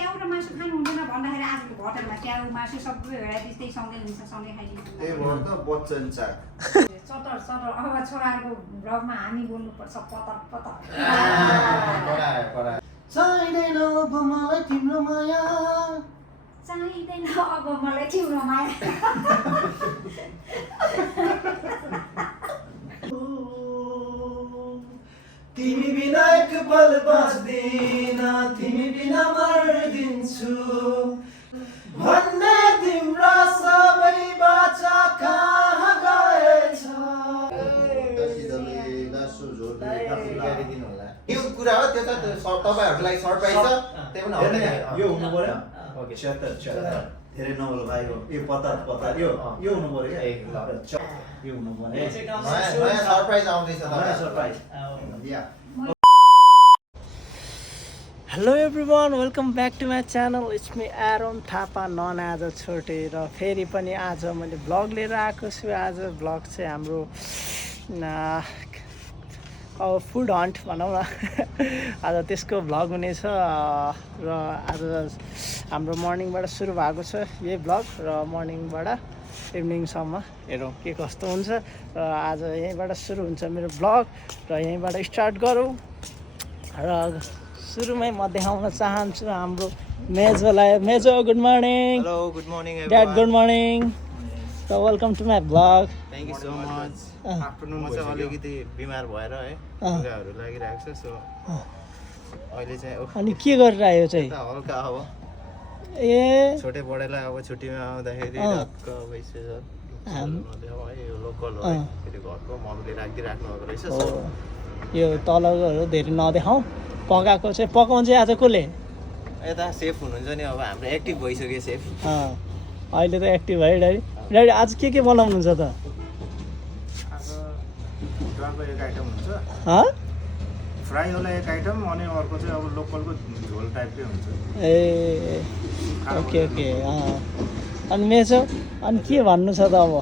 च्याउ र मासु खानु हुँदैन भन्दाखेरि आजको होटलमा च्याउ मासु सबै भेराइटिज त्यही सँगै हुन्छ सँगै खाइदिन्छ त्यही भएर त बच्चन चाक चटर चटर अब छोराहरूको ब्लगमा हामी बोल्नुपर्छ पतर पतर चाहिँदैन अब मलाई तिम्रो माया चाहिँदैन अब मलाई तिम्रो माया तिमी बिना एक पल बाँच्दिन तिमी बिना मर्दिन्छु भन्ने तिम्रा सबै बाचा कहाँ गएछ यो कुरा हो त्यो त तपाईहरुलाई सरप्राइज छ त्यो पनि यो हुनु पर्यो ओके 76 धेरै नबोल भाइ हो यो पता यो हुनु पर्यो यो हुनु पर्यो नयाँ सरप्राइज आउँदैछ नयाँ सरप्राइज या hello everyone welcome back to my channel it's me Aaron Thapa नन आज छोटे र फेरि पनि आज मैले भ्लग लिएर आएको छु आज भ्लग चाहिँ हाम्रो अब फुड हन्ट भनौँ न आज त्यसको भ्लग हुनेछ र आज हाम्रो मर्निङबाट सुरु भएको छ यही भ्लग र मर्निङबाट इभिनिङसम्म हेरौँ के कस्तो हुन्छ र आज यहीँबाट सुरु हुन्छ मेरो भ्लग र यहीँबाट स्टार्ट गरौँ र सुरुमै म देखाउन चाहन्छु हाम्रो मेजोलाई Mejo good morning hello good morning dad good morning र welcome to my vlog thank you so much afternoon चाहिँ अलिकति बिमार भएर है लुगाहरू लागिरहेको छ सो अहिले चाहिँ अनि के गरिरह्यो चाहिँ हल्का अब ए छोटे बडेलाई अब छुट्टीमा आउँदाखेरि रातको अब यसो यो लोकल हो फेरि घरको मम्मीले राखिदिइराख्नु भएको रहेछ यो तलहरू धेरै नदेखाउँ पकाएको चाहिँ पकाउनु चाहिँ आज कसले यता सेफ हुनुहुन्छ नि अब हाम्रो एक्टिभ भइसक्यो सेफ अहिले त एक्टिभ भयो ड्याडी ड्याडी आज के बनाउनुहुन्छ त आज ढुक्काको एक आइटम हुन्छ फ्राई होला एक आइटम अनि अर्को चाहिँ अब लोकलको झोल टाइपकै हुन्छ ए ओके ओके अनि मेसो अनि के भन्नु छ त अब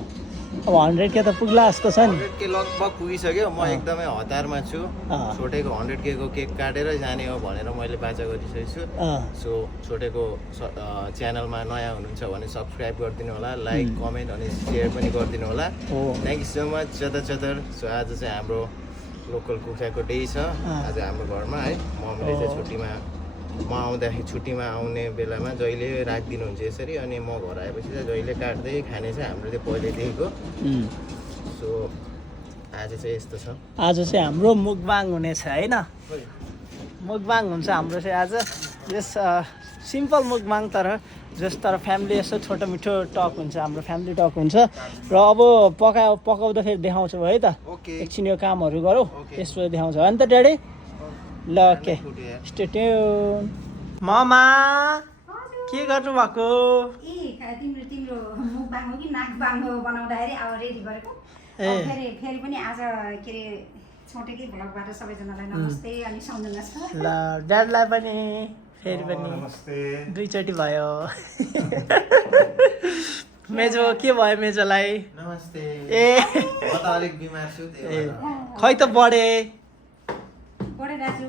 100K त पुग्ला जस्तो छ नि 100K लगभग पुगिसक्यो म एकदमै हतारमा छु छोटेको 100K को केक काटेर जाने हो भनेर मैले बाचा गरिसकेको छु सो छोटेको च्यानलमा नयाँ हुनुहुन्छ भने सब्सक्राइब गरिदिनु होला लाइक कमेन्ट अनि सेयर पनि गरिदिनु होला थ्याङ्क यू सो मच चतर सो आज चाहिँ हाम्रो लोकल कुखुराको डे छ आज हाम्रो घरमा है मम्मीले चाहिँ छुट्टीमा म आउँदाखेरि छुट्टीमा आउने बेलामा जहिले राखिदिनुहुन्छ यसरी अनि म घर आएपछि चाहिँ जहिले काट्दै खाने चाहिँ हाम्रो त्यो पहिल्यैदेखिको सो आज चाहिँ यस्तो छ आज चाहिँ हाम्रो मुकबाङ हुनेछ होइन मुकबाङ हुन्छ हाम्रो चाहिँ आज जस सिम्पल मुकबाङ तर फ्यामिली यस्तो छोटो मिठो टक हुन्छ हाम्रो फ्यामिली टक हुन्छ र अब पकाउँदाखेरि देखाउँछौँ है त एकछिन यो कामहरू गरौँ त्यसपछि देखाउँछौँ होइन त ड्याडी ल ओके स्टे ट्युन ममा के गर्नु भएको तिम्रो तिम्रो मुखबाङ हो कि नाकबाङ हो बनाउँदाखेरि अब रेडी गरेको फेरि पनि आज के अरे छोटेकै भ्लगबाट सबैजनालाई नमस्ते अनि सम्झना छ ल ड्याडलाई पनि फेरि पनि नमस्ते दुईचोटि भयो मेजो के भयो मेजोलाई नमस्ते ए म त अलिक बिमार छु खै त बढे बडे दाजु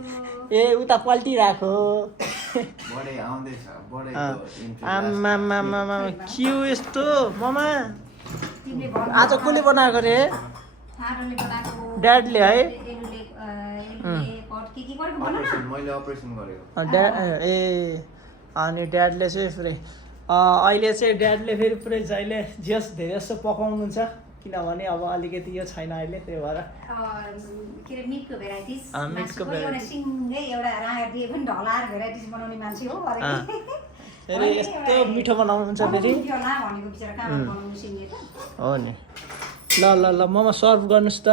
ए उता पल्टिरहेको बडे आउँदैछ आमामामामा के यस्तो ममा तिमीले आज कसले बनाएको रे थारोले बनाएको ड्याडले है मैले अपरेसन गरेको ए अनि ड्याडले चाहिँ फेरि अहिले चाहिँ ड्याडले फेरि पुरै जहिले जस धेरै जस्तो पकाउनुहुन्छ किनभने अब अलिकति यो छैन अहिले त्यही भएर के अरे मिटको भेराइटिज मिटको एउटा सिङ्गै एउटा राखेर दिए पनि ढलाएर भेराइटिज बनाउने मान्छे हो फेरि यस्तो मिठो बनाउनुहुन्छ फेरि भनेको बिचरा कहाँ बनाउनु सिङ्गे त हो नि ल ल ल ममा सर्भ गर्नुहोस् त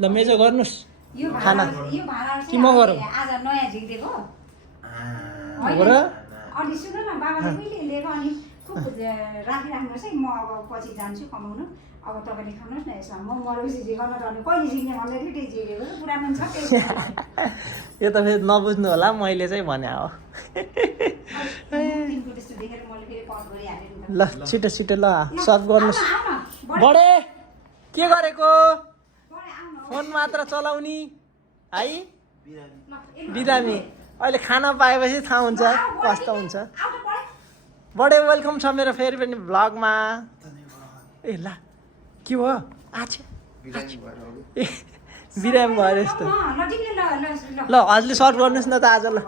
ल मेजो गर्नुहोस् यो खाना यो भाडा कि म गरौँ आज नयाँ झिक्दिएको हो र अनि सुन्नु न बाबाले कहिले लिएको अनि खुब राखिराख्नुहोस् है म अब पछि जान्छु कमाउनु अब तपाईँले खानुहोस् न यसमा म मरेपछि झिकाउन रहने कहिले झिक्ने भन्दै थियो त्यही झिकेको पुरानो छ यो त फेरि नबुझ्नु होला मैले चाहिँ भने हो त्यस्तो देखेर मैले फेरि पज गरिहालेँ ल छिटो छिटो ल सर्भ गर्नुहोस् बडे के गरेको फोन मात्र चलाउने है बिरामी अहिले खाना पाएपछि थाहा हुन्छ कस्तो हुन्छ। बडे वेलकम छ मेरो फेरि पनि भ्लगमा। ए ल के भयो आछ ए बिरामी भयो यस्तो। ल हजुरले सर्भ गर्नुहोस् न त आज। ल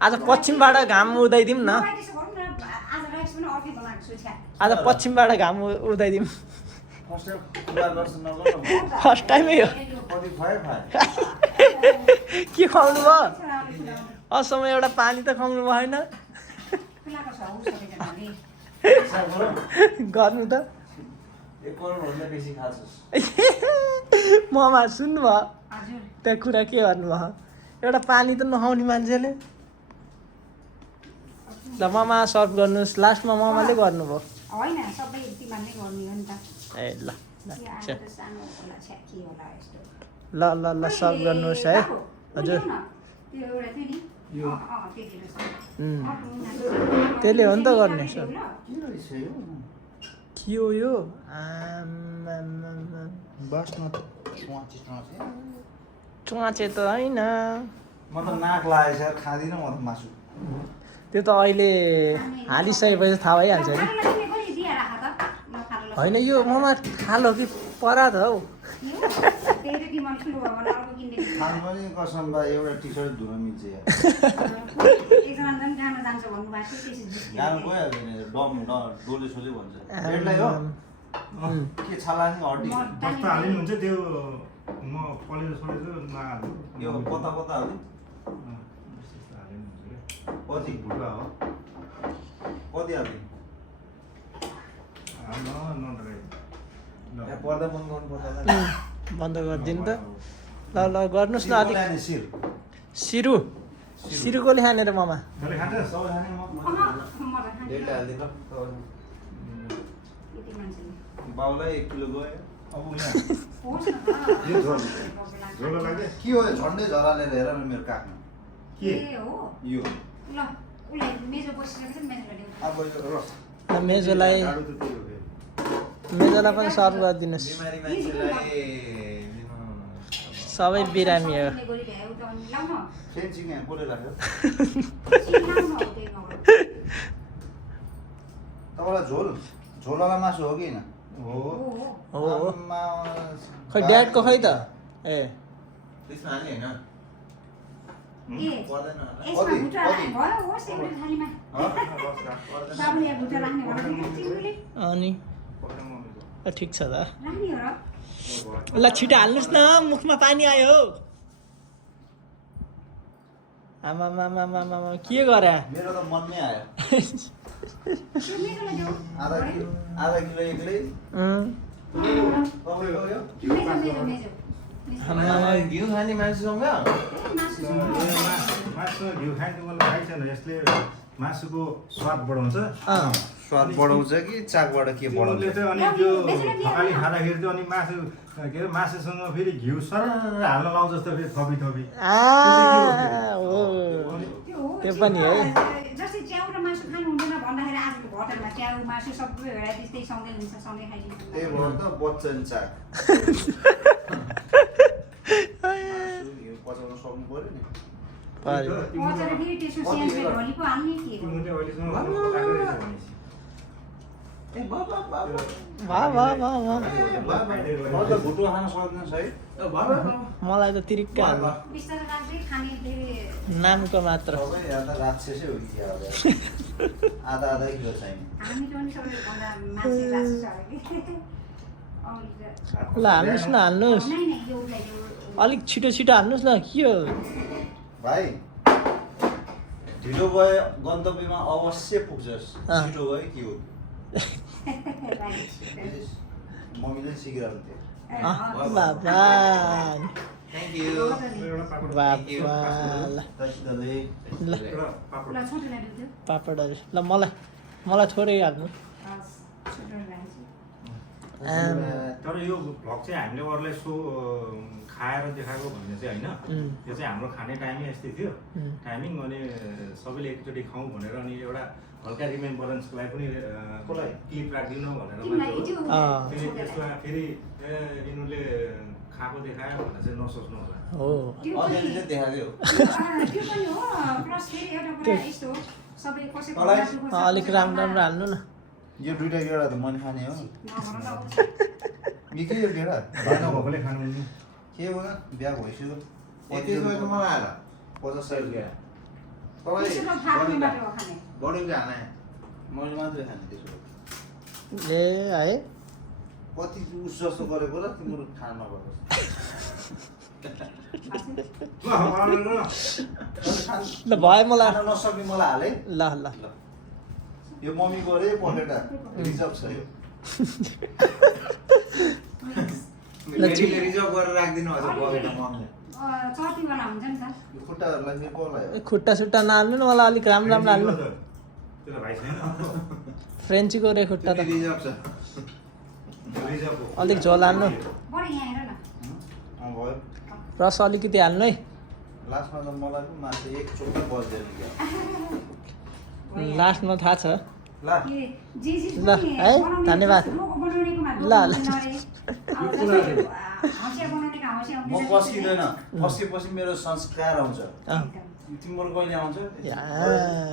आज पश्चिमबाट घाम उदाइदिउँ न। आज पश्चिमबाट घाम उदाइदिउँ। फर्स्ट टाइमै हो। के खुवाउनु भयो? असम एउटा पानी त खुवाउनु भएन। गर्नु त ममा सुन्नुभयो त्यो कुरा के गर्नुभयो? एउटा पानी त नखाउने मान्छेले। ल ममा सर्भ गर्नुहोस्। लास्टमा ममाले गर्नुभयो। ए ल ल ल ल सर्भ गर्नुहोस् है हजुर। त्यसले हो नि त गर्ने सर। के हो यो? चुवाचे त होइन। म त नाक लागेछ खाँदिनँ म त मासु। त्यो त अहिले हालिसकेपछि थाहा भइहाल्छ नि। होइन यो ममा खाल हो कि परा त हौ? खानु पनि कसम बा एउटा टी सर्ट धुन मिल्छ यार। गानु गइहाल्दैन डम डोले सोले भन्छ पेटलाई हो के छाला नि हड्डी जस्तो हालिनु हुन्छ त्यो म कलेज नहाल्नु यो कता कता हाल्नु कति भुल्ला हो कति हाल्नु पर्दा बन्द गर्नु पर्दा बन्द गरिदिनु त। ल ल गर्नुहोस् न अलिक। सिरु सिरुकोले खाने र ममा। बाउलाई 1 किलो गयो। अब के हो झन्डै झराले हेर न मेरो काखमा के यो ल मेजोलाई पनि सर्भ गरिदिनुहोस्। सबै बिरामी हो। फेन्सिङ यहाँ कसले लाग्यो तपाईँलाई झोलवाला मासु हो कि होइन? हो हो खै ड्याडको खै त। ए त्यसमा हाल्ने होइन अनि ठिक छ त। ल छिटो हाल्नुहोस् न मुखमा पानी आयो। आमा के गरे? मेरो त मनमै आयो। आधा किलो एक्लै घिउ खाने मान्छेसँग मासुमा घिउ खाने मलाई थाहै छैन। यसले मासुको स्वाद बढाउँछ। स्वाद बढाउँछ कि चाकबाट के बढाउँछ? चाहिँ अनि त्यो थकाली खाँदाखेरि चाहिँ अनि मासु के अरे मासुसँग फेरि घिउ सर हाल्न लाउँछ जस्तो फेरि थपी थपी त्यो पनि है। जस्तै च्याउ र मासु खानु हुँदैन भन्दाखेरि आजको होटलमा च्याउ मासु सबै भेराइटी त्यस्तै सँगै हुन्छ सँगै खाइदिन्छ। त्यही भएर त बच्चन चाक पचाउन सक्नु पर्यो नि। मजाले फेरि त्यसो स्यान्डविच भोलि पो हाल्ने के हो? मैले अहिलेसम्म पकाएको रहेछ भनेपछि भुटो खान सक्दैन है। मलाई त तिरिक्क हाल्नु बिस्तारै राख्दै खाने फेरि नामको मात्र। यहाँ त राक्षसै हो कि आधा किलो चाहिने। हामी पनि सबैभन्दा मान्छे राख्छ ल हाल्नुहोस् न हाल्नुहोस्। अलिक छिटो छिटो हाल्नुहोस् न के हो भाइ ढिलो भयो गन्तव्यमा अवश्य पुग्छस्। छिटो भयो के हो मम्मीले सिकिरहन्थ्यो। थ्याङ्क यू पापडहरू ल मलाई थोरै हाल्नु। तर यो भ्लग चाहिँ हामीले अरूलाई सो खाएर देखाएको भन्ने चाहिँ होइन। यो चाहिँ हाम्रो खाने टाइमै यस्तै थियो टाइमिङ। अनि सबैले एकचोटि खाउँ भनेर अनि एउटा हल्का रिमेम्बरेन्सको लागि पनि क्लिप राखिदिनु भनेर त्यसमा फेरि यिनीहरूले खाएको देखायो भनेर चाहिँ नसोच्नु होला। हो त्यो अलिअलि चाहिँ देखाएकै हो त्यो पनि हो प्लस फेरि एउटा कुरा यस्तो हो सबै कसैको बाटोको छ, अलिक राम्रो राम्रो हाल्नु न यो दुइटा गेडा त मैले खाने हो नभन न। निकै यो गेडा भएन भएकोले खानु नि के हो बिहा भइसक्यो यति रुपियाँ मलाई आएर 50 रुपियाँ त्यसो त फाट्ने बाटो हो खाने। बढी खाने मैले मात्रै खाने त्यसो ए है कति उस जस्तो गरेको र तिम्रो खान नगएको ल भयो मलाई खान नसक्ने मलाई हाले ल ल ल यो मम्मीको रे पटेटा रिजर्भ छ यो लेडीले रिजर्भ गरेर राखिदिनु हजुर बगेटा मम्मीले चट्नीवाला हुन्छ नि त। यो खुट्टाहरूलाई फेरि पलायो ए, खुट्टा सुट्टा नहाल्नु न मलाई अलिक राम्रो राम्रो हाल्नु त्यो त भाइ छैन फ्रेन्चीको रे खुट्टा त रिजर्भ छ रिजर्भ हो अलिक झोल हाल्नु बढी यहाँ हेर न। भयो रस अलिकति हाल्नु है लास्टमा त मलाई पो मान्छे एक चोटै बज्दैन क्या लास्टमा थाहा छ ला के जे जे ल, है, धन्यवाद। बनाउनेकोमा ल, ल। हँसिया बनाउनेको हँसिया म पस्किँदैन पस्केपछि मेरो संस्कार आउँछ अँ, तिम्रो कहिले आउँछ या,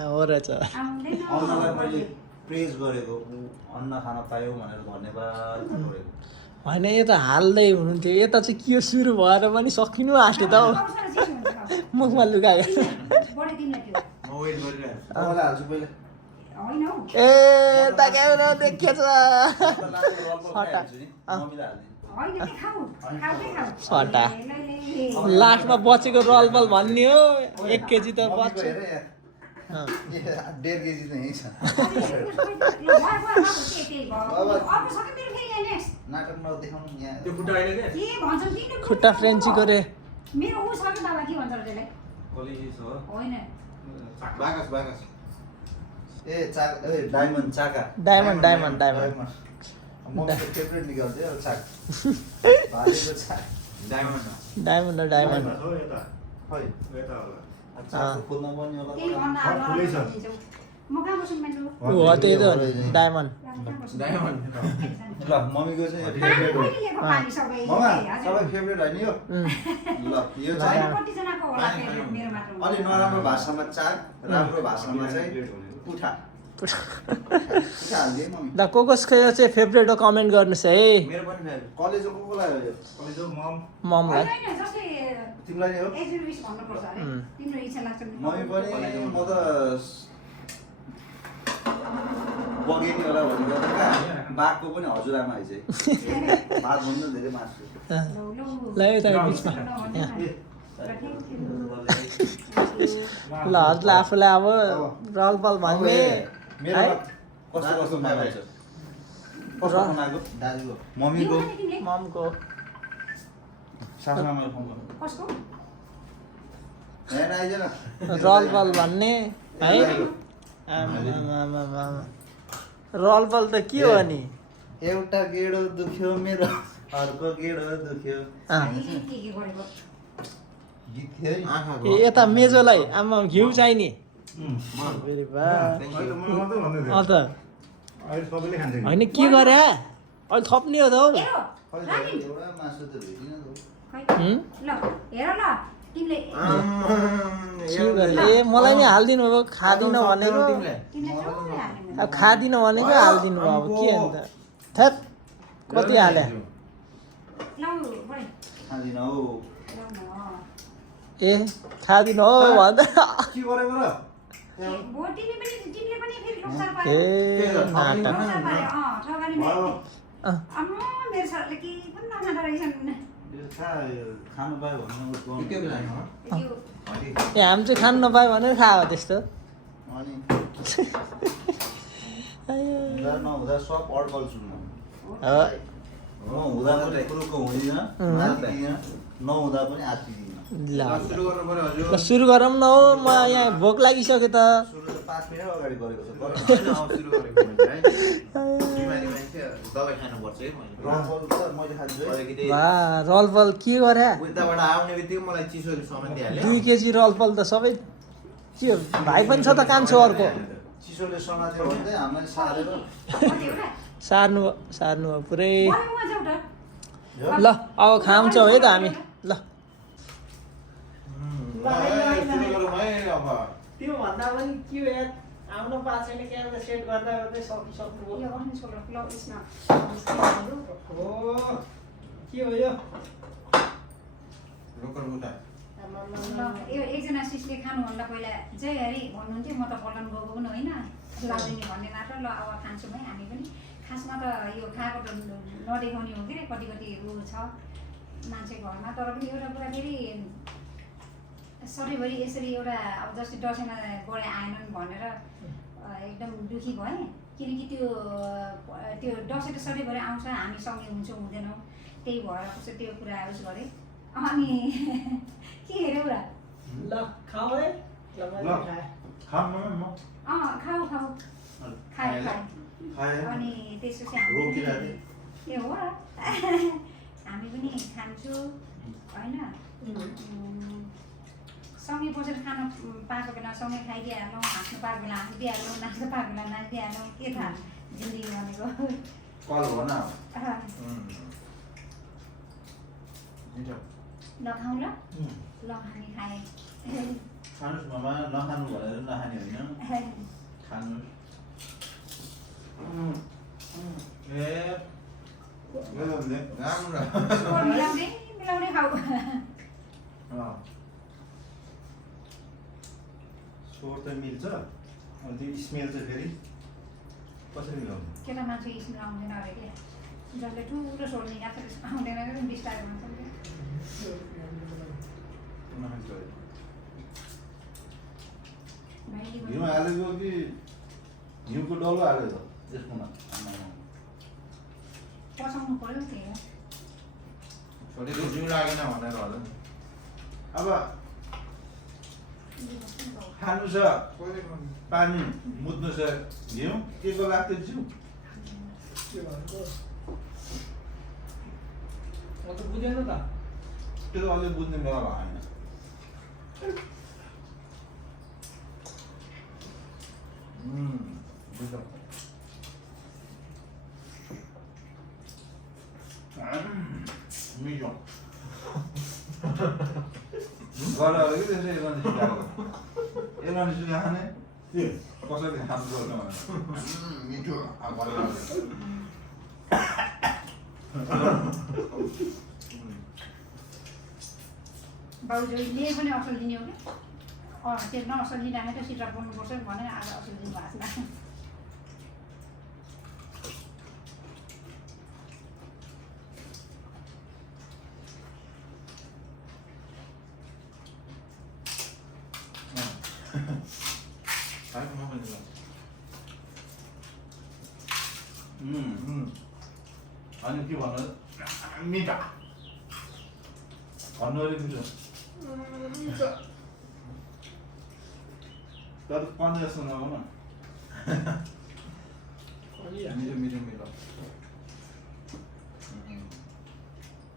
हो रहेछ अन्नलाई मैले प्रेज गरेको ऊ अन्न खान पायो भनेर धन्यवाद गरेको होइन यो त हाल्दै हुनुहुन्थ्यो यता चाहिँ के सुरु भएर पनि सकिनु आँट्यो त हौ मुखमा लुगायो बढी दिनलाई त्यो म वेट गरिरहेको मलाई हाल्छु पहिले होइन हौ ए त क्यामेरा देखेछ हटा मम्मीलाई हालिदिनु होइन त्यो खाऊ खाऊ के खाऊ सटा। ए, ल, ल, ल। लास्टमा बचेको रलबल भन्ने हो 1 केजी त मम्मीको बच्छ हेर यहाँ अँ, 1.5 केजी त यहीँ छ नाटकमा देखाउनु यहाँ त्यो खुट्टा होइन क्या खुट्टा फ्रेन्चीको रे मेरो ऊ सक्यो बाबा के भन्छ र त्यसलाई कलेजी छ होइन बाकस बाकस ए चाक ए डायमन्ड चाका डायमन्ड डायमन्ड डायमन्ड मम्मीको फेभरेट निकाल्छ अब चाक भालेको चाक डायमन्ड डायमन्ड र डायमन्ड हो यता खै यता होला चाकको खोल्न पनि त्यही होला भन्दा अब ठुलै छ। म कहाँ बस्नु मान्छे ऊ हो त्यही त हो नि, डायमन्ड डायमन्ड ल मम्मीको चाहिँ यो फेभरेट हो पानी सबै ममा हजुर। सबै फेभरेट होइन यो उम्, ल यो होइन, चाहिँ कतिजनाको होला फेरि मेरो मात्र अलि नराम्रो भाषामा चाक राम्रो भाषामा चाहिँ पुठा पुठा हालिदिए मम्मी ल कसको चाहिँ फेभरेट हो कमेन्ट गर्नुहोस् है मेरो पनि फेभरेट कलेजको को लाग्यो यो कलेज हो मम ममलाई होइन, होइन, जस्तै तिमीलाई नि हो एजुकेस भन्नुपर्छ अरे उम्। तिम्रो इच्छा लाग्छ भने मम्मी पनि म त बगेनी होला भनेको त कहाँ बाघको पनि हजुरआमा आइज भात भन्नु धेरै मासु अँ, लौ, लौ। ल यता बिचमा नभन्नु यहाँ। न। ल, thank you. ल हजुरलाई आफूलाई अब रलबल भन्ने मेरो है? कस्तो कस्तो बनाएको छ कस्तो बनाएको दाजुको मम्मीको दिनु नि तिमीले? ममको सासुआमाले फोन गर्नु कसको? हेर आइज न रलबल भन्ने है आमामामामा। रलबल त के हो नि एउटा गेडो दुख्यो मेरो अर्को गेडो दुख्यो अँ, के गरेको? गीत थियो नि आँखाको ए, यता मेजोलाई आमा घिउ चाहिने फेरि बा अहिले म मात्रै भन्दै थिएँ अँ त अहिले सबैले खान्छ होइन के गरे अहिले थप्ने हो त हौ हेरो, खै रानी। एउटा मासु त भेटिन त खै, हुँ? ल, हेर ल, तिमीले के गरे ए मलाई नि हालिदिनु भयो खाँदिनँ भनेको तिमीले चौरै हाल्ने अब खाँदिनँ भनेको हालिदिनु भयो अब के अन्त थ्याट कति हाले लौ, बढी। खाँदिन हौ लौ न, ए खाँदिनँ हो भन्दा के गरेको र तिमीले पनि फेरि लोकसार ए पाऱ्यो। नाटक लोकसार पाऱ्यो, ठगालीमा भयो। अँ, आम्मा, मेरो छोराले के पनि नखाँदो रहेछन्। यो खानु पायो भने के बेला हो यो ए हामी चाहिँ खानु नपायो भनेर खायो त्यस्तो अनि आयो। हुँदा नहुँदा सब अड्कल सुन्नु हो। म हुँदा पनि कुरोको हुँदिनँ आत्तिदिनँ नहुँदा पनि आत्तिदिनँ ल सुरु गर्नु पर्यो ल हजुर सुरु गरौँ न हौ म यहाँ भोक लागिसक्यो त सुरु त 5 मिनट अगाडि गरेको छ होइन, अब सुरु गरेको हुन्छ है बिमारी मान्छे दबाई खानुपर्छ है मैले रम्फल त मैले खान्छु है अलिकति बा रलपल के गरे उताबाट आउने बित्तिकै मलाई चिसोले समातिहाल्यो 2 केजी रलपल त सबै के भाइ पनि छ त कान्छो अर्को चिसोले समात्यो भने चाहिँ हामीलाई सारेर कति एउटा? सार्नु भयो पुरै मलाई उहाँ जाऊ त। ल अब खाउँछौँ है त हामी ल सुरु गरौँ है अब त्यो भन्दा पनि के हो यार आउन पाएको छैन क्यामेरा सेट गर्दा गर्दै सक्नुभयो यो गर्नु छोड्नु ल यसमा हो के हो यो लोकल उता ल यो एकजना सिसले खानुभन्दा पहिला जय हरि भन्नुहुन्थ्यो म त पल्टन गएको पनि होइन लाउदिने भन्ने मात्र ल अब खान्छौँ है हामी पनि खासमा त यो खाएको त नदेखाउने हो कि कति कति ऊ छ मान्छे घरमा तर पनि एउटा कुरा फेरि सधैँभरि यसरी एउटा अब जस्तै दसैँमा गरे आएनन् भनेर एकदम दुःखी भएँ किनकि त्यो दसैँ त सधैँभरि आउँछ हामी सँगै हुन्छौँ हुँदैनौँ त्यही भएर कस्तो त्यो कुरा उस गरेँ अनि के हेऱ्यो कुरा ल खाऊ है ल मैले खाएँ खाऊ खाऊ खाऊ खाएँ खाएँ अनि त्यसपछि हामी ए हो र हामी पनि खान्छु होइन सँगै बसेर खान पाएको बेला सँगै खाइदिइहाल्छौँ हाँस्नु पाएको बेला हाँसिदिइहाल्छौँ नाच्नु पाएको बेला नाचिदिइहाल्छौँ के थाहा जिन्दगी भनेको कल हो न ल खाउँ ल ल हामी खाएँ खानुहोस् मामा नखानु भनेर नखाने होइन खानुहोस् ए राम्रो मिलाउँदै मिलाउँदै खाऊ स्वर त मिल्छ अनि त्यो स्मेल चाहिँ फेरि कसरी मिलाउने केटा मान्छे स्मेल आउँदैन अरे क्या जसले ठुलो स्वर निकाल्छ त्यसमा आउँदैन कि बिस्तारै हुन्छ घिउ हालेको कि घिउको डल्लो हालेको यसकोमा पचाउनु पर्यो त्यही हो छोडेको जिउ लागेन भनेर होला नि अब खानु छ पानी मुद्नु छ घिउ के को लाग्थ्यो जिउ के भनेको म त बुझेन त त्यो त अझै बुझ्ने बेला भएन बुझ्छ मिठो गरे कि त्यसै एलनी सिकाएको एलनी सिका खाने कसरी खानु पर्छ भनेर मिठो बाउजूले पनि असल दिने हो क्या त्यो नअसल दिँदाखेरि त सिटा बोल्नुपर्छ भनेर आज असल दिनु भएको छैन अनि के भन्नु मिठा भन्नु अलिक मिठो तर कन जस्तो नगर्नु न मिठो मिठो मिठो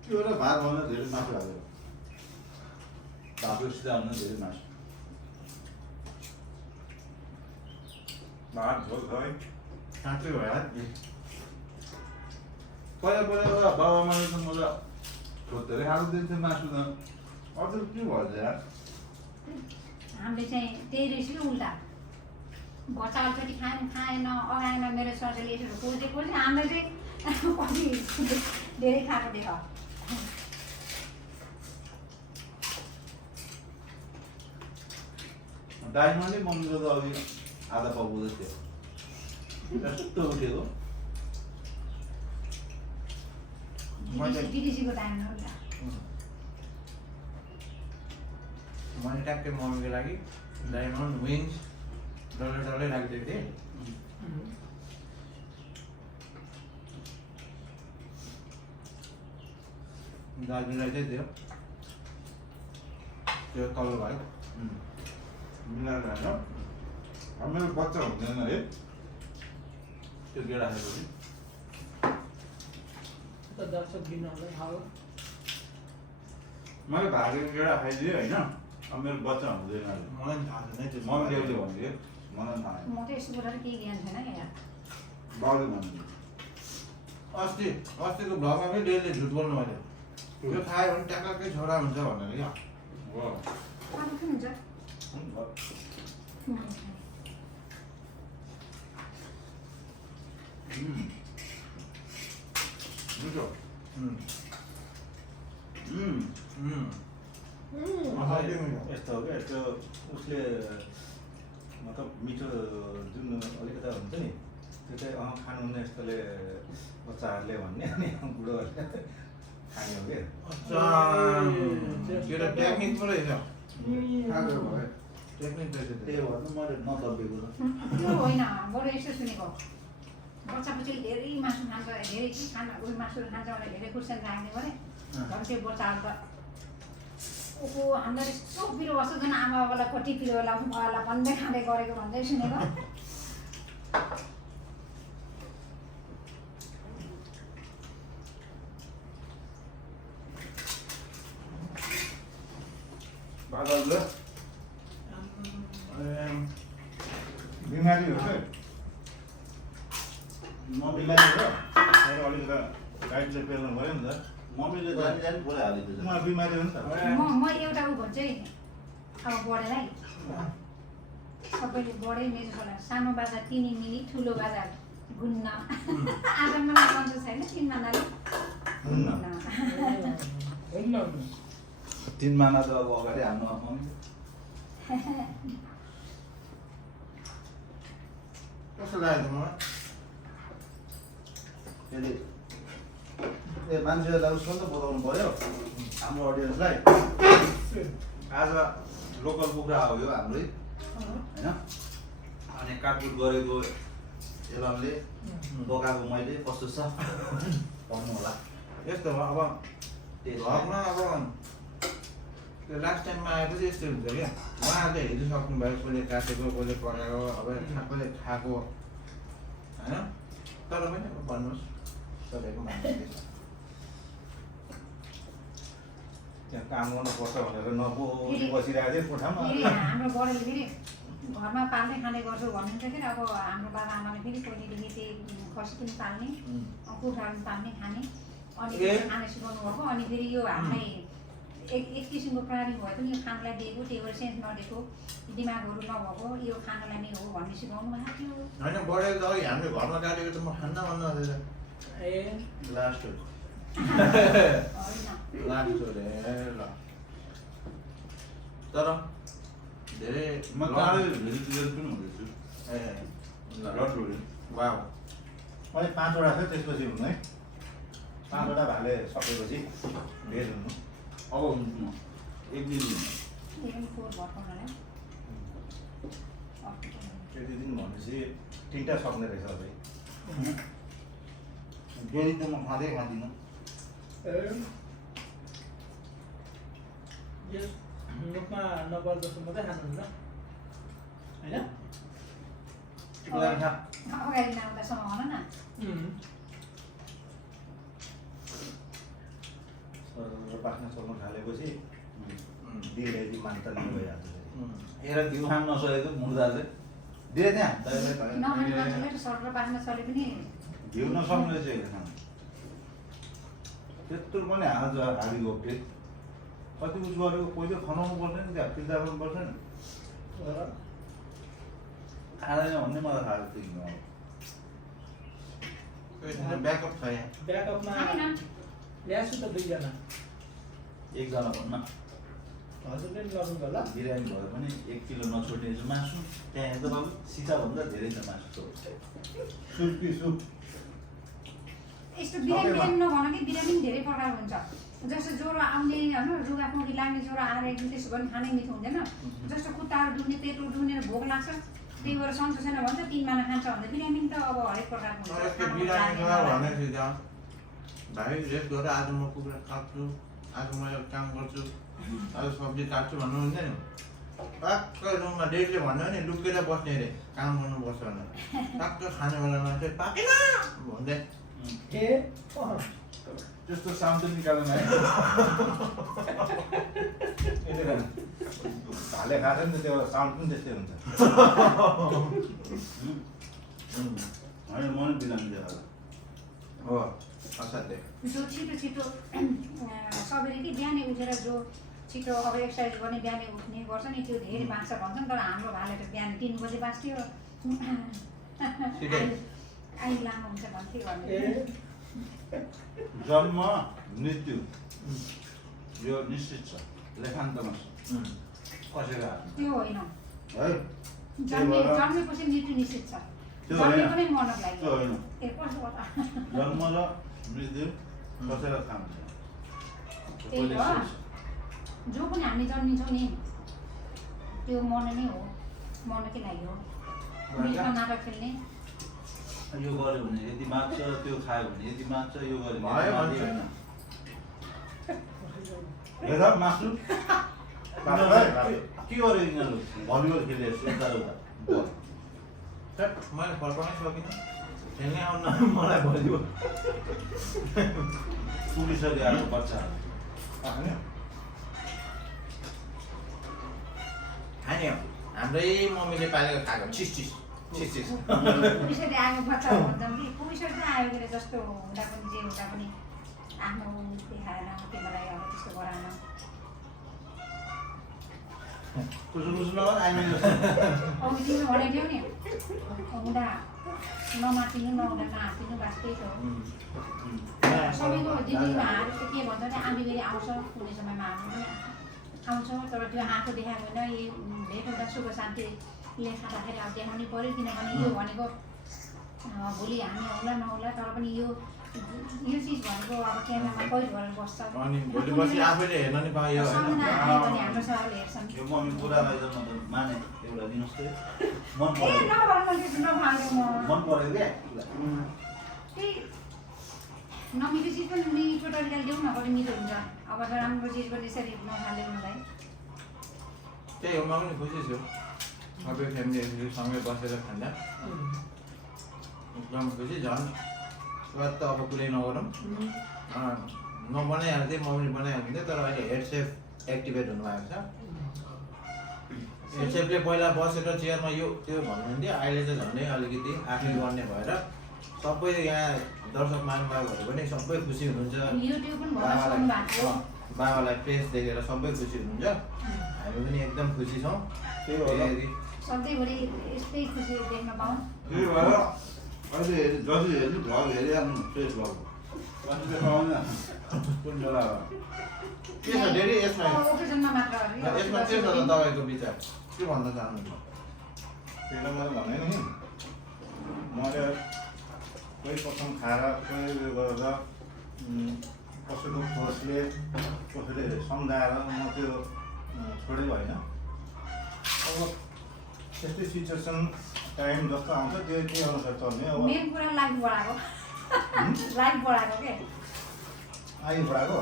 त्यो एउटा भात भन्दा धेरै मासु हाल्यो भातको सिधा भन्दा धेरै मासु भात झोल छ है काँचै भयो पहिला पहिला बाबामाले त म त छोडेरै खानु दिन्थ्यो मासु त अझ के भन्छ यार हामीले चाहिँ त्यही रहेछ कि उल्टा बच्चाहरूचोटि खाएन अगाएन मेरो सरले यसो खोजेको चाहिँ हामीले चाहिँ कति धेरै खाएको देख डाइमन्डै मम्मीको त अघि आधा पाउ हुँदै थियो यस्तो उठेको विदेशीको टाइममा हो नि त मैले ट्याक्कै मम्मीको लागि डायमन्ड विङ्स डल्लै डल्लै राखिदिएको थिएँ दाजुलाई चाहिँ दियो त्यो तल्लो भाइ मिलाएर होइन अब मेरो बच्चा हुँदैन है त्यो गेडा खाएपछि त दर्शक दिनहरूलाई खाऊ मैले भागेको गेडा खाइदिएँ होइन अब मेरो बच्चा हुँदैन अहिले मलाई पनि थाहा छैन त्यो मम्मीले भनिदियो मलाई पनि थाहा म त यस्तो कुरा केही ज्ञान छैन क्या यहाँ बाउले भनिदियो अस्तिको भ्लगमा पनि डेली झुट बोल्नु मैले यो खायो भने ट्याक्कै छोरा हुन्छ भनेर क्या हो अरू के हुन्छ मिठो यस्तो हो क्या त्यो उसले मतलब मिठो जुन अलिकता हुन्छ नि त्यो चाहिँ खानुहुन्न यस्तोले बच्चाहरूले भन्ने अनि बुढोहरूले खाने हो क्या त्यो त टेक्निक पो रहेछ टेक्निक रहेछ त्यही भन्नु मैले नदबेको त्यो होइन बरु यस्तो सुनेको बच्चा बच्चीले धेरै मासु खान्छ धेरै खाना उयो मासु खान्छ भने धेरै खुर्सानी राख्ने भने झन् त्यो बच्चाहरू त ओहो हामीलाई यस्तो पिरो बस्छ झन् आमा बाबालाई कति पिरो होला बुवालाई भन्दै खाँदै गरेको भन्दै सुनेको बादल बिमारी हो क्या बिमारी हो मेरो अलिकता गाइड चाहिँ पेल्नु पऱ्यो नि त मम्मीले जानी जानी बोलाइहाल्यो म बिमारी हो नि त म एउटा उ भन्छु है अब बढेलाई सबैले बढे मेजोलाई सानो बाजा तिनी मिनी ठुलो बाजा घुन्न आज मलाई बन्द छैन 3 मानाले तीन माना त अब अगाडि हाल्नु मम्मी कस्तो लाग्यो मलाई फेरि ए मान्छेहरूलाई उसको त बताउनु पर्यो हाम्रो अडियन्सलाई आज लोकल कुखुरा हो यो हाम्रै होइन अनि काटकुट गरेको एलमले बोकाएको मैले कस्तो छ भन्नु होला यस्तो हो अब घरमा अब त्यो लास्ट टाइममा आएपछि यस्तो हुन्छ क्या उहाँहरूले हेरिसक्नु भयो कसले काटेको कसले पकाएको अब कसले खाएको होइन तर पनि अब भन्नुहोस् चलेको मान्छे त्यहाँ काम गर्नुपर्छ भनेर नबोली बसिरहेको थिएँ कोठामा फेरि हाम्रो बडेले फेरि घरमा पाल्दै खाने गर्छु भन्नुहुन्छ फेरि अब हाम्रो बाबा आमाले फेरि पहिलेदेखि त्यही खसी पनि पाल्ने कुखुरा पनि पाल्ने खाने अनि खाने सिकाउनु भएको अनि फेरि यो हामीलाई एक किसिमको प्राणी भए पनि यो खानलाई दिएको त्यही भएर सेन्स नदिएको दिमागहरू नभएको यो खानलाई नै हो भन्ने सिकाउनु भएको थियो होइन बढेको त अघि हामीले घरमा काटेको त म खान्न भन्नु हुँदैछ ए लास्ट हो होइन लास्ट हो रे ल तर धेरै म काँडै भेजिटेरियन पनि हुँदैछु ए ल वाह मैले 5 वटा थियो त्यसपछि हुनु है 5 वटा भाले सकेपछि भेज हुनु अब हुन्छ म एक दिन even फोर भर्काउनलाई त्यति दिन भनेपछि 3टा सक्ने रहेछ अझै डेली त म खाँदै खाँदिनँ यस मुखमा नपर्दछ मात्रै खानुहुन्छ होइन अगाडि नआउँदासम्म भन न बाख्ना चल्नु थालेपछि दिनले मान्यता लिनु भइहाल्छ हेर घिउ खान नसकेको मुर्दाले दे त्यहाँ नखाने मान्छेले सर र पाख्न चले पनि घिउ नसक्ने चाहिँ खानु त्यत्रो पनि हाली गोप्टे कति उस गरेको पहिले खनाउनु पर्छ नि त्यहाँ फिर्ता गर्नुपर्छ नि खाँदैन भन्ने मलाई थाहा थियो ब्याकअप छ यहाँ ब्याकअपमा ल्यासु त 2 जना एकजना भन्न हजुरले लगाउनु होला बिरयानी भयो भने 1 किलो नछोड्ने चाहिँ मासु त्यहाँ हेर्दा बाबु सिसाभन्दा धेरै छ मासु सुप कि सुप यस्तो बिरामी नभन कि बिरामी पनि धेरै प्रकार हुन्छ जस्तो ज्वरो आउने होइन रुगाखोकी लाग्ने ज्वरो आएर एकदम त्यसो भने खानै मिठो हुँदैन जस्तो खुट्टाहरू दुख्ने पेटहरू दुख्ने भोक लाग्छ त्यही भएर सन्चो छैन भन्छ 3 माना खान्छ भन्दा बिरामी त अब हरेक प्रकारको हुन्छ भाइ रेस्ट गरेर आज म कुखुरा काट्छु आज म यो काम गर्छु आज सब्जी काट्छु भन्नु हुँदैन टक्क रुममा डेटले भन्यो भने लुकेर बस्ने अरे काम गर्नुपर्छ भनेर टक्क खाने बेलामा चाहिँ पाकेन भन्दै ए त्यस्तो साउन्ड चाहिँ निकालेन है भाले खान्छ नि त त्यो साउन्ड पनि त्यस्तै हुन्छ होइन म नि बिरामी देखाएर हो असाध्यै जो छिटो छिटो सबैले कि बिहानै उठेर जो छिटो अब एक्सर्साइज गर्ने बिहानै उठ्ने गर्छ नि त्यो धेरै बाँच्छ भन्छन् तर हाम्रो भाले त बिहान 3 बजे बाँच्थ्यो अहिले लामो हुन्छ भन्थ्यो भने जन्म मृत्यु यो निश्चित छ लेखान्तमा छ कसैको हातमा त्यो होइन है जन्मेपछि मृत्यु निश्चित छ जन्मे पनि मर्नको लागि त्यो होइन ए कसो होला जन्म र मृत्यु कसैलाई थाहा हुन्छ त्यही हो जो पनि हामी जन्मिन्छौँ नि त्यो मर्नु नै हो मर्नकै लागि हो बिचमा नाटक खेल्ने यो गर्यो भने यति माग्छ त्यो खायो भने यति माग्छ यो गर्यो भने होइन हेर मासु के गर्यो यिनीहरू भलिबल खेले यता उता मैले फर्काउनै सकिनँ खेल्ने आउन मलाई भलिबल पुगिसक्यो अब बच्चाहरू खाने हाम्रै मम्मीले पालेको खाएको चिस पुलिसले आएको बच्चा भन्छौँ कि पुलिसले चाहिँ आयो के जस्तो हुँदा पनि जे हुँदा पनि आफ्नो देखाएर तिमीलाई अब त्यस्तो गराउन अब तिमीले भनेको थियौ नि हुँदा नमातिनु नहुँदा नहाँसिनु बास त्यही त हो सबैको जिन्दगीमा हार के भन्छ भने आँधी बेरी आउँछ कुनै समयमा हाम्रो पनि आउँछ तर त्यो आँखो देखायो भने यही भेट हुँदा सुख शान्तिले खाँदाखेरि अब देखाउनै पऱ्यो किनभने यो भनेको भोलि हामी आउला नआउला तर पनि यो चिज भनेको अब क्यामेरामा कैद गरेर बस्छ अनि भोलि पछि आफैले हेर्न नि पायो सम्झना आयो भने हाम्रो सरले हेर्छन् यो मम्मी कुरालाई त म त माने एउटा दिनुहोस् त मन ए पर्यो नभन्नु नखायो म मन पर्यो क्या त्यही नमिठो चिज पनि मिठो तरिकाले ल्याउन पनि मिठो हुन्छ अब राम्रो चिज पनि यसरी नखाले मलाई त्यही हो म पनि खुसी छु सबै फ्यामिलीहरू सँगै बसेर खाँदा एकदम खुसी झन् स्वाद त अब कुरै नगरौँ नबनाइहाल्थेँ मम्मी बनाइहाल्थ्यो तर अहिले हेड सेफ एक्टिभेट हुनुभएको छ हेड सेफले पहिला बसेर चेयरमा यो त्यो भन्नुहुन्थ्यो अहिले चाहिँ झन्डै अलिकति आफै गर्ने भएर सबै यहाँ दर्शक महानुभावहरू पनि सबै खुसी हुनुहुन्छ बाबालाई फेस देखेर सबै खुसी हुनुहुन्छ हामी पनि एकदम खुसी छौँ सधैँभरि यस्तै खुसी देख्न पाऊँ त्यही भएर अहिले जति हेर्नु भ्लग हेरिहाल्नु फ्रेस भ्लग पाउँदैन कुन बेला के छ डेली यसमा ओकेजनमा मात्र यसमा के छ त तपाईँको विचार के भन्न चाहनुहुन्छ पहिला मैले भने नि मैले कोही कसम खाएर कोही उयो गरेर कसैको फोर्सले कसैले सम्झाएर म त्यो छोडेको होइन अब त्यस्तै सिचुएसन टाइम जस्तो आउँछ त्यो अनुसार चल्ने अब मेन कुरा लाइफ बढाएको के आयु बढाएको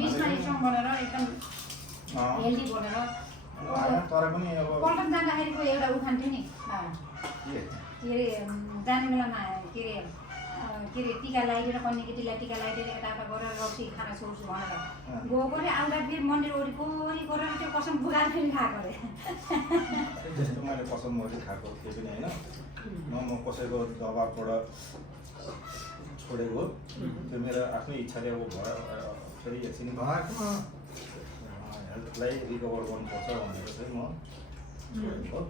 बिचमा स्ट्रङ बनेर एकदम हेल्दी बनेर तर पनि अब पल्टन जाँदाखेरिको एउटा उखान थियो नि के अरे जाने बेलामा के अरे टिका लगाइदिएर कन्याकेटीलाई टिका लगाइदिएर यताउता गरेर रक्सी खाना छोड्छु भनेर गएको रे आउँदा फेरि मन्दिर वरिपरि गरेर त्यो कसम बुगाएर फेरि खाएको अरे त्यस्तो मैले कसम गरी खाएको थिएँ पनि होइन म कसैको दबाबबाट छोडेको हो त्यो मेरो आफ्नै इच्छाले अब भयो फेरि एकछिन हेल्थलाई रिकभर गर्नुपर्छ भनेर चाहिँ म छोडेको हो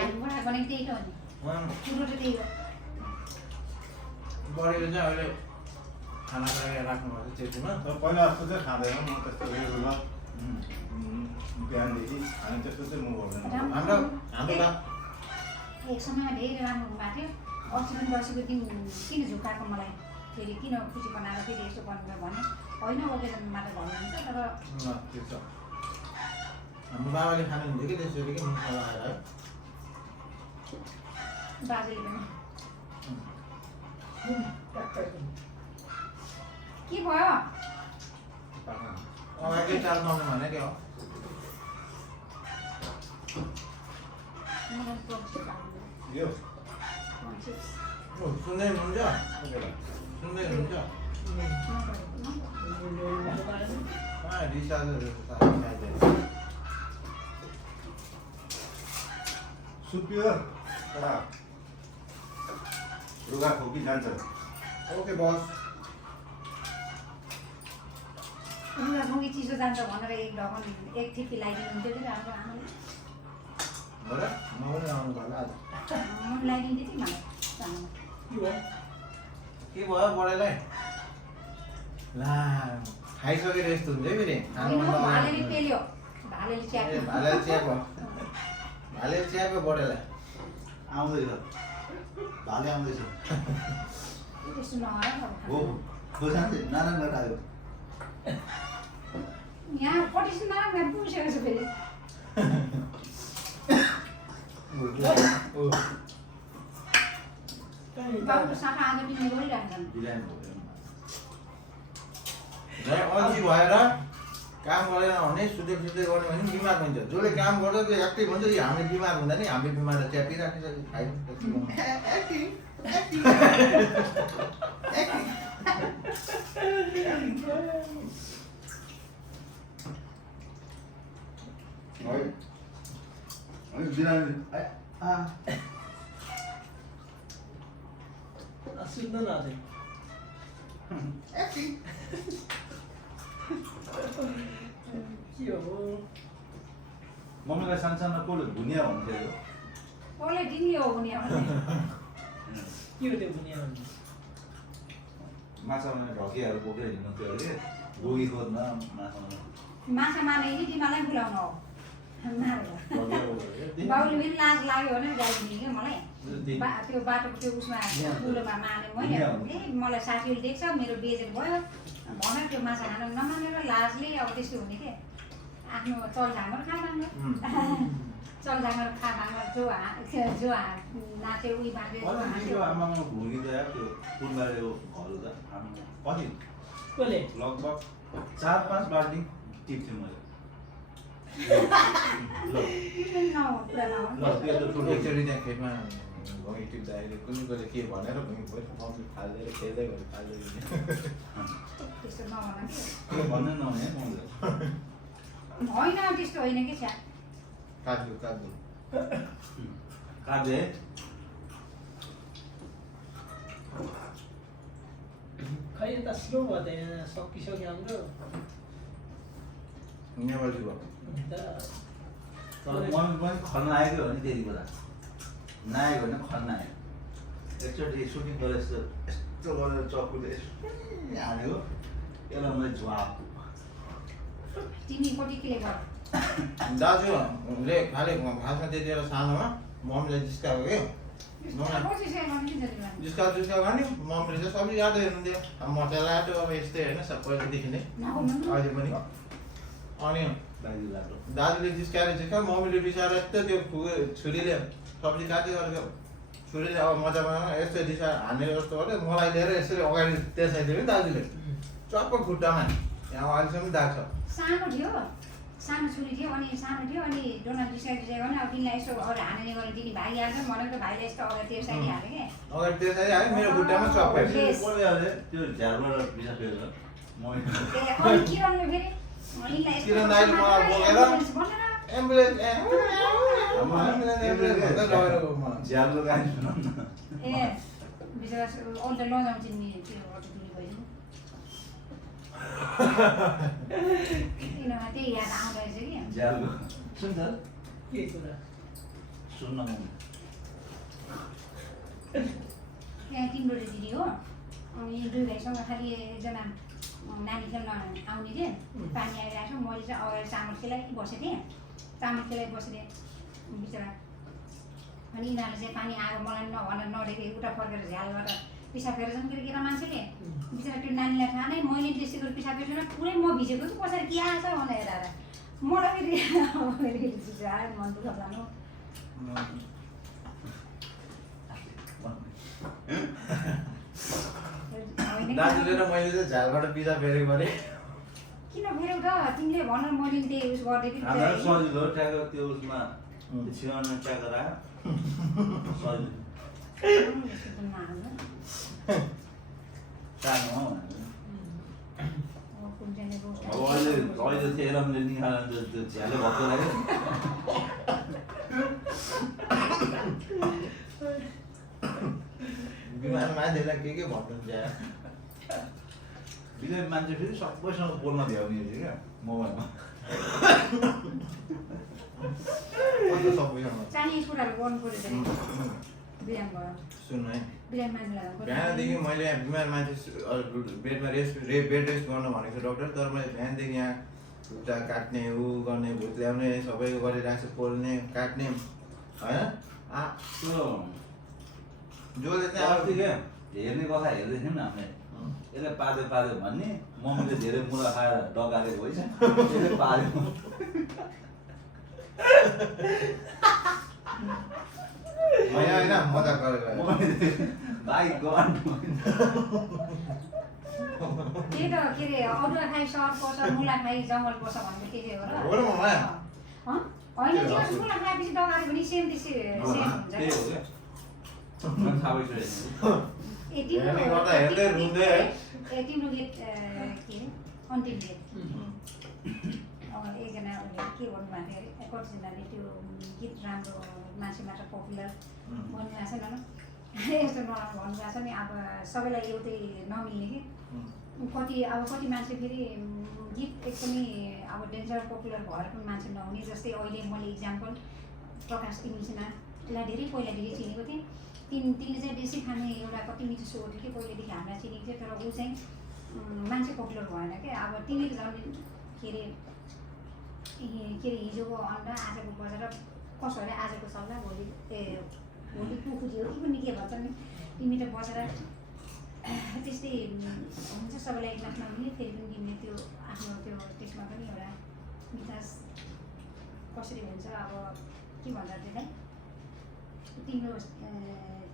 लाइफ बढाएको भने त्यही त हो नि कुरो चाहिँ त्यही हो बढेर चाहिँ अहिले खाना खाएर राख्नुभएको छ चेतीमा तर पहिला जस्तो चाहिँ खाँदैन म त्यस्तो रेगुलर बिहानदेखि खाने त्यस्तो चाहिँ म गर्दैन हाम्रो एक समयमा धेरै राम्रो हुनुभएको थियो अस्ति पनि बसेको दिन किन झुकाएको मलाई फेरि किन खुसी बनाएर फेरि यसो गर्नुभयो भने होइन ओकेजनमा मात्र भन्नुहुन्छ तर ठिक छ हाम्रो बाबाले खानुहुन्थ्यो कि त्यसरी कि मुखमा लगाएर है बाजेले पनि के भयो अगाडि चाल नहुनु भने के हो यो सुन्दै हुनुहुन्छ सुन्दै हुनुहुन्छ सुत्यो एउटा रुगा खोकी जान्छ ओके बस लुगा ढुङ्गी चिसो जान्छ भनेर एक ढकन एक ठिप्पी लगाइदिनुहुन्थ्यो कि हाम्रो आमाले होला म पनि आउनु पर्ला आज म लगाइदिन्थेँ कि मलाई सानोमा। के भयो बडेलाई ला खाइसकेर यस्तो हुन्छ है फेरि होइन, भालेले पेल्यो भालेले ए च्याप्यो। भालेले च्याप्यो भालेले च्याप्यो बडेलाई आउँदैछ भाले आउँदैछ त्यस्तो नआयो अब हो खोसान्थे नारायण गरेर आयो यहाँ पटिसन नराम्रो पुगिसकेको छ फेरि बाबुको साखा आज बिक्री गरिरहेछन्। बिरामी भयो अल्छी भएर काम गरेन भने सुते सुते गर्ने भने बिमार हुन्छ जसले काम गर्छ त्यो एक्टिभ हुन्छ यो हामी बिमार हुँदा नि हामी बिमारलाई च्यापिराख्छ बिरामी सुन्नु न अझै के हो मम्मीलाई सानसानो कसले भुनिया भन्थ्यो कसले दिने हो भने के हो त्यो बुनिया भन्नु माछा भने ढकियाहरू बोकेर हिँड्नुहुन्थ्यो अरे गोगी खोज्न माछा माछा मार्ने कि तिमीलाई बोलाउनु हो मारेर बाउले पनि लाज लाग्यो भने गाइदिने क्या मलाई त्यो बाटोको त्यो उसमा कुलोमा माने मैले ए मलाई साथीले देख्छ मेरो बेजेर भयो भनेर त्यो माछा खान नमानेर लाजले अब त्यस्तो हुने के आफ्नो चलझाँगर खा भाङ्गर चलझाँगर खा भाङ्गर जो नाच्यो उही बाँड्यो त्यो आमामा भुगी गयो त्यो फुलबारीको घर त कति कसले लगभग 4-5 बाल्टी टिप्थेँ मैले ल त्यो त ठुलो एकचोटि त्यहाँ खेतमा भुइँ टिप्दाखेरि कुनै कसले के भनेर भुइँ मम्मी फाल्दै खेल्दै गऱ्यो फाल्दै त्यस्तो नभन कि त्यो भन्नु नहुने मम्मीले होइन त्यस्तो होइन कि छ्या काट्यो काट्यो काट्दै खै त स्लो भयो त यहाँ सकिसक्यो हाम्रो नेपाली भयो तर मम्मी पनि खल्न आएको हो नि त्यति बेला नआएको भने खल्न आयो एकचोटि सुटिङ गरेर यस्तो गरेर चक्कुले हाल्यो यसलाई मैले झ्वाप तिमी कति के गर दाजुले खालि खासमा त्यति बेला सानोमा मम्मीले जिस्काएको के जिस्का गर्ने मम्मीले चाहिँ सबै याद हेर्नुहुन्थ्यो अब म चाहिँ लाटो अब यस्तै होइन सबैदेखि नै अहिले पनि अनि बाहिर लाग्यो दाजुले जिस्काएर मम्मीले बिसाएर यस्तो त्यो छुरीले सब्जी काट्यो गरेको छुरीले अब मजा बनाएर यस्तो दिशा हानेर जस्तो गर्यो मलाई लिएर यसरी अगाडि त्यसैले पनि दाजुले चप्प खुट्टामा यहाँ अहिलेसम्म दाग छ सानो थियो सानो छुरी थियो अनि सानो थियो अनि डोना डिसाइड भने अब तिमीलाई यसो अगाडि हानेले गरेर दिने भाइ हाल्छ मलाई त भाइले यस्तो अगाडि त्यो साइड हाल्यो क्या अगाडि त्यसैले हाल्यो मेरो खुट्टामा चप्प त्यो झ्यालबाट बिसा फेर म अनि किरणले फेरि किरण दाइले मलाई बोकेर एम्बुलेन्स झ्यालो गाडी ए बिचरा अन्त लजाउँछ नि त्यो अटोटुली भइसक्यो किनभने त्यही याद आउँदो रहेछ कि झ्यालो सुन्छ के कुरा सुन्न मम्मी त्यहाँ तिम्रो दिदी हो अनि दुई भाइसँग खालि एकजना नानी खेल्न आउने थिएँ पानी आइरहेको छ मैले चाहिँ अगाडि चामल खेलाइ बसेको थिएँ चामल खेलाइ बसेको बिचरा अनि यिनीहरूले चाहिँ पानी आयो मलाई नभनेर नडेको उता फर्केर झ्यालबाट पिसाब फेरेर चाहिँ केटा मान्छेले बिचरा त्यो नानीलाई थाहा नै मैले त्यसै गरी पिसाब फेर्छु पुरै म भिजेको कि पछाडि के आएछ भनेर हेरेर मलाई फेरि आयो मन दुःख जानु दाजुले र मैले चाहिँ झालबाट पिजा फेरेको गरेँ किन फेरौ त तिमीले भन मैले त्यही उस गरिदिएको हाम्रो सजिलो ट्याग त्यो उसमा छिवानमा ट्याग राख सजिलो सानो हो अब अहिले अहिले तेह्रमले निकाल्दा त्यो झ्याले भएको लाग्यो बिमार मान्छेलाई के भन्नुहुन्छ बिरामी मान्छे फेरि सबैसँग बोल्न भ्याउने रहेछ क्या मोबाइलमा। सबैसँग चाहिने कुराहरू गर्नु पऱ्यो भने बिराम भयो सुन्नु है बिराम मान्छेलाई बिहानदेखि मैले यहाँ बिमार मान्छे बेडमा बेड रेस्ट गर्नु भनेको छु डक्टर, तर मैले बिहानदेखि यहाँ खुट्टा काट्ने ऊ गर्ने भुत ल्याउने सबै गरिरहेको छु, पोल्ने काट्ने होइन। जसले चाहिँ अस्ति क्या हेर्ने कथा हेर्दै थियौँ न हामीले, यसलाई पाद्यो पाद्यो भन्ने मम्मीले धेरै मुला खाएर डकारेको होइन, यसले पाद्यो। होइन मजा गरेको भाइ गन त्यही त के अरे अदुवा खाइ सहर पर्छ मुला खाइ जङ्गल पर्छ भन्ने के हो र हो र मामा? होइन त्यो मुला खाएपछि डगायो भने सेम त्यसै सेम हुन्छ त्यही हो क्या थाहा भइसकेको ए तिम्रो हेर्ने गर्दा हेर्दै रुँदै है। ए तिम्रो गीत के अरे अन्तिम गीत एकजना उसले के भन्नुभएको थियो अरे कतिजनाले त्यो गीत राम्रो मान्छेबाट पपुलर भन्नुभएको छ न यस्तो नराम्रो भन्नुभएको छ नि। अब सबैलाई एउटै नमिल्ने कि कति मान्छे फेरि गीत एकदमै अब डेन्जर पपुलर भएर पनि मान्छे नहुने। जस्तै अहिले मैले इक्जाम्पल प्रकाश तिमीसिनालाई धेरै पहिलादेखि चिनेको थिएँ। तिनले चाहिँ बेसी खाने एउटा कति मिठो सो थियो कि पहिलेदेखि हामीलाई चिनेको थियो, तर ऊ चाहिँ मान्छे पपुलर भएन क्या। अब तिमीले झन् के अरे हिजोको अन्डा आजको बजार कसो अरे आजको सल्लाह भोलि भोलि पुखुरी हो कि पनि के भन्छ नि तिमी त बजार त्यस्तै हुन्छ। सबैलाई एक लाख नमिल्ने फेरि पनि किन्ने त्यो आफ्नो त्यो त्यसमा पनि एउटा मिठास कसरी हुन्छ। अब के भन्छ त्यसलाई तिम्रो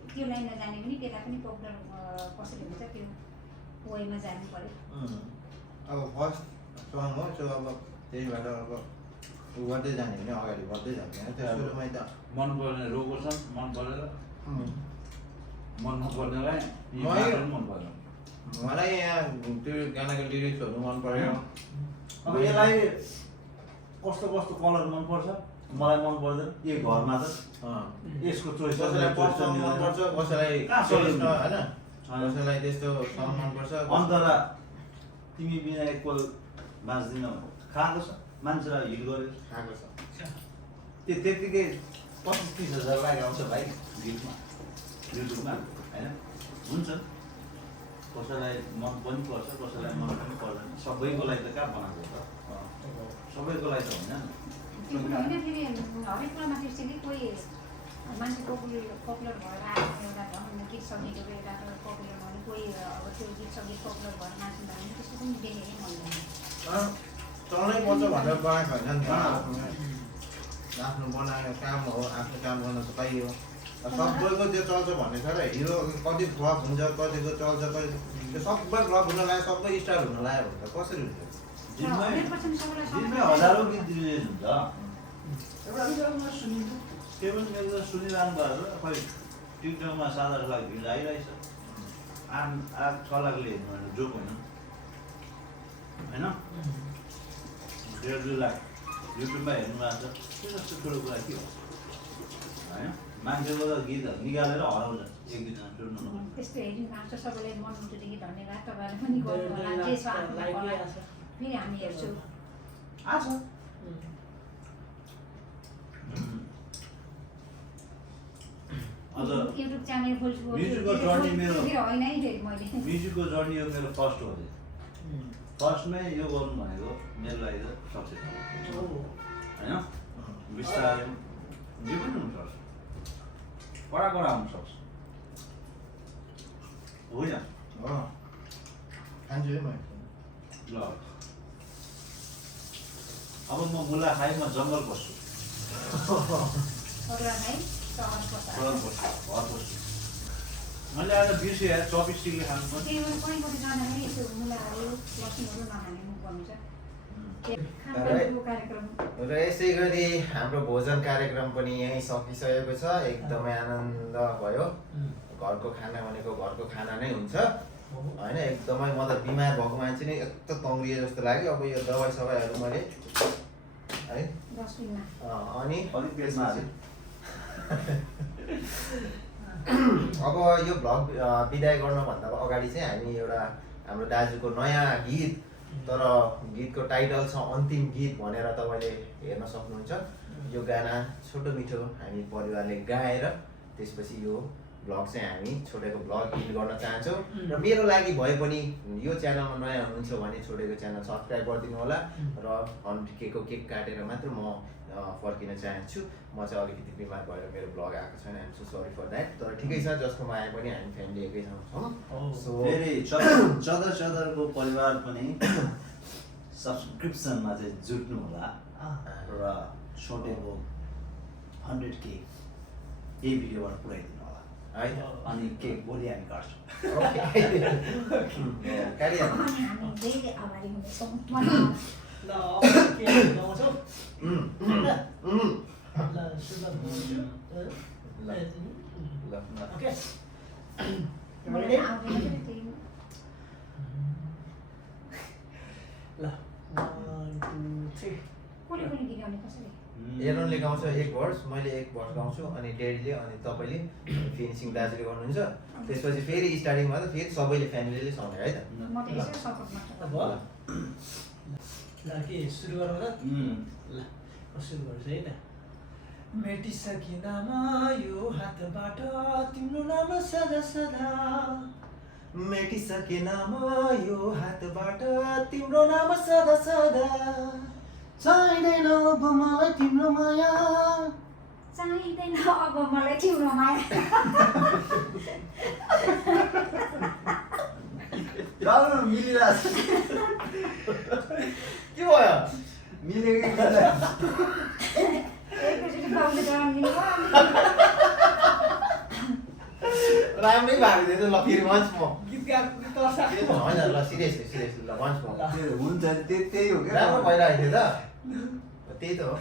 त्यो लाइनमा जाने पनि त्यता पनि पपुलर कसरी हुन्छ त्यो वेमा जानु पऱ्यो। अब फर्स्ट सङ हो त्यो अब त्यहीबाट अब उ गर्दै जाने भने अगाडि बढ्दै जाने होइन। त्यो सुरुमै त मन पर्ने रोगो छन्, मन परेर मन नपर्नेलाई मन पर्यो। मलाई यहाँ त्यो गानाको लिरिक्सहरू मन पऱ्यो। अब यसलाई कस्तो कस्तो कलर मनपर्छ मलाई मन पर्दैन, यो घरमा त यसको चोइस कसैलाई पप सङ मनपर्छ, कसैलाई होइन, कसैलाई त्यस्तो सङ मनपर्छ। अन्तरा तिमी बिना एक पल बाँच्दिन खाएको छ, मान्छेलाई हिट गर्यो खाएको छ। त्यो त्यत्तिकै 25-30 हजार लाग आउँछ भाइ गीतमा युट्युबमा होइन। हुन्छ कसैलाई मन पनि पर्छ, कसैलाई मन पनि पर्दैन, सबैको लागि त कहाँ बनाएको हो त, सबैको लागि त होइन। त्यो पनि होइन फेरि हरेक कुरामा त्यस्तै कि कोही मान्छे पपुलर भएर आएको एउटा गीत सङ्गीतहरू एउटा पपुलर भने कोही अब त्यो गीत सङ्गीत पपुलर भएर नाच्नु भने त्यस्तो पनि देखेकै मन लाग्दैन। चल्नै पर्छ भनेर बनाएको होइन नि त। आफ्नो बनाएको काम हो, आफ्नो काम गर्न त पाइयो। सबैको त्यो चल्छ भन्ने छ र हिरो कति फ्लप हुन्छ, कतिको चल्छ, कति त्यो सबै फ्लप हुन लाग्यो, सबै स्टार हुन लाग्यो भने त कसरी हुन्छ? दिनमै हजारौँ गीत रिलिज हुन्छ, एउटा विचारमा सुनिन्छ, त्यो पनि एकदम सुनिरहनु भएको छ। खै टिकटकमा 7-8 लाख भ्युज आइरहेछ, 8-6 लाखले हेर्नु भने जोक होइन होइन, 1.5-2 लाख युट्युबमा हेर्नु भएको छ। त्यो जस्तो ठुलो कुरा के हो होइन। मान्छेको त गीतहरू निकालेर हराउँछ एक दुईजना सुन्नु नपर्छ। त्यस्तो हेरिनु भएको छ। सबैलाई मनमुटुदेखि धन्यवाद। तपाईँहरूले पनि गर्नु होला जे छ आफूलाई होला फेरि हामी हेर्छौँ। आछ अझ युट्युब च्यानल खोल्छु म्युजिकको जर्नी मेरो होइन है फेरि मैले म्युजिकको जर्नी यो मेरो फर्स्ट हो। फर्स्टमै यो गर्नु भनेको मेरो लागि त सक्सेस हो होइन। बिस्तारै जे पनि हुनसक्छ, कडा हुनसक्छ होइन। खान्छु है म। ल अब म मुला खाएँ, म जङ्गल बस्छु, घर बस्छु। मैले आज बिर्सेँ 24 टिकले खानु पर्छ। र यसै गरी हाम्रो भोजन कार्यक्रम पनि यहीँ सकिसकेको छ। एकदमै आनन्द भयो। घरको खाना भनेको घरको खाना नै हुन्छ होइन। एकदमै म त बिमार भएको मान्छे नै यस्तो तङ्ग्रिए जस्तो लाग्यो। अब यो दबाई सबाईहरू मैले है अनि अलिक पेटमा अब यो भ्लग बिदाय गर्नुभन्दा अगाडि चाहिँ हामी एउटा हाम्रो दाजुको नयाँ गीत, तर गीतको टाइटल छ अन्तिम गीत भनेर तपाईँले हेर्न सक्नुहुन्छ। यो गाना छोटो मिठो हामी परिवारले गाएर त्यसपछि यो भ्लग चाहिँ हामी छोटेको भ्लग एन्ड गर्न चाहन्छौँ। र मेरो लागि भए पनि यो च्यानलमा नयाँ हुनुहुन्छ भने छोटेको च्यानल सब्सक्राइब गरिदिनु होला र 100K को केक काटेर मात्र म फर्किन चाहन्छु। म चाहिँ अलिकति बिमार भएर मेरो भ्लग आएको छैन, I'm so sorry for that. तर ठिकै छ, जसकोमा आए पनि हामी फ्यामिली एकै छौँ। सो फेरि चदरको परिवार पनि सब्सक्रिप्सनमा चाहिँ जुट्नु होला र छोटेको 100K यही भिडियोबाट पुऱ्याइदिनु होला है अनि केक भोलि हामी काट्छौँ। काटिहाल्नु। अनि हामी धेरै अगाडि हुनेछौँ। ल के गाउँछौ ल सुन्दा ओके मलाई आउँदैन पनि त्यही हो। ल 1 2 3 कसले पनि गीत गाउने कसरी? एरोनले गाउँछ एक भर्स, मैले एक भर्स गाउँछु, अनि ड्याडीले, अनि तपाईँले, फिनिसिङ दाजुले गर्नुहुन्छ। त्यसपछि फेरि स्टार्टिङमा त फेरि सबैले फ्यामिलीले सँगै है त। म त यसो सपोर्ट मात्र अब ल के सुरु गरौँ त ल सुरु गर्छु है त। मेटिसकिनमा यो हातबाट तिम्रो नाम सदा सदा, मेटिसकेन म यो हातबाट तिम्रो नाम सदा सदा, चाहिँदैन अब मलाई तिम्रो माया, चाहिँदैन अब मलाई तिम्रो माया। राम्रो मिलिरहेछ। के भयो? मिलेको एकैचोटि गाउने जवान दिनु भयो। राम्रै भएको थियो त। ल फेरि वन्स म गीत गाएको तर्सा होइन, ल सिरियसली ल वन्स म हुन्छ त्यही हो क्या। राम्रो भइरहेको थियो त, त्यही त हो।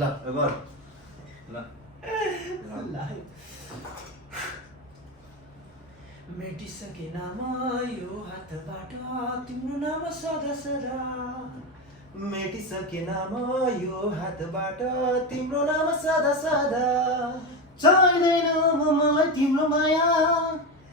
ल गर ल मेटिसकेनमा यो हातबाट तिम्रो नाम सदा सदा, मेटिसकेन म यो हातबाट तिम्रो नाम सदा सदा, चाहिँदैन अब मलाई तिम्रो माया,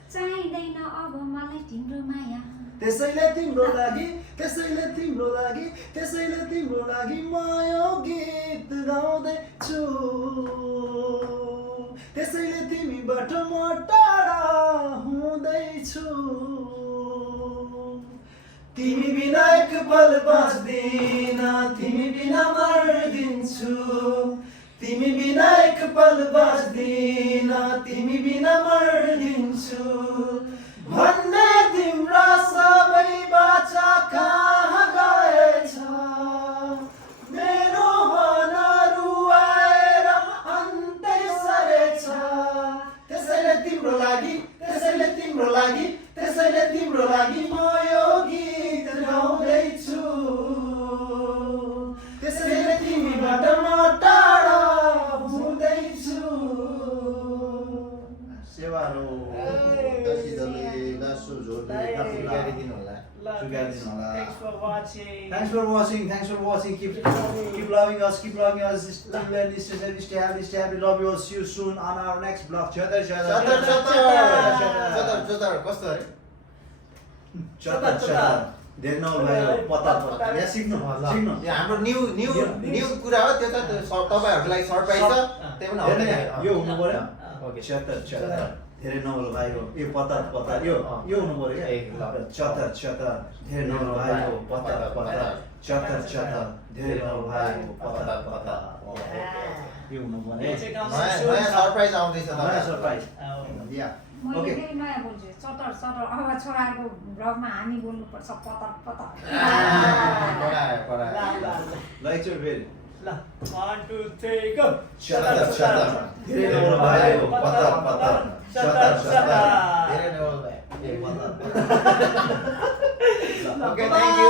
चाहिँदैन अब मलाई तिम्रो माया। त्यसैले तिम्रो लागि त्यसैले तिम्रो लागि त्यसैले तिम्रो लागि म यो गीत गाउँदैछु, त्यसैले तिमीबाट म टाढा हुँदैछु, तिमी बिना एक पल बाँच्दिन, तिमी बिना मर्दिन्छु, तिमी बिना एक पल बाँच्दिन, तिमी बिना मर्दिन्छु भन्ने तिम्रा सबै बाचा कहाँ गएछ, मेरो मन रुवाएर अन्तै सरेछ, त्यसैले तिम्रो लागि त्यसैले तिम्रो लागि त्यसैले तिम्रो लागि म यो गीत गाउँदैछु, त्यसैले तिमीबाट म टाढा हुँदैछु। सेवारो दसिदले लासो झोले गाडिदिनु होला। सुगाइदिनु होला। Thanks for watching. Thanks for watching. Thanks for watching. Keep loving us. Keep loving us. Stay happy. Stay happy. Love you all. See you soon on our next vlog. चतर कस्तो अरे? चतर धेरै नौ भयो पता यहाँ सिक्नु सिक्नु। यो हाम्रो न्यू कुरा हो त्यो त। तपाईँहरूको लागि सरप्राइज छ, त्यही पनि हेर्नु यहाँ, यो हल्का हुनु पर्यो। ओके चतर धेरै नौलो भाइ हो यो पता यो हुनु पर्यो क्या। चतर धेरै नौलो भाइ हो पता चतर धेरै नौलो भाइ हो पता यो हुनु पर्यो। नयाँ सरप्राइज आउँदैछ नयाँ सरप्राइज या मैले ओके। फेरि नयाँ बोल्छु। चटर अब छोराको भ्लगमा हामी बोल्नुपर्छ पतर पतर। ल एकचोटि फेरि ल 1 2 3 go. चतर धेरै नौलो भाइ हो पता चतर धेरै नै हो भाइ। पता ओके, थ्याङ्क यू।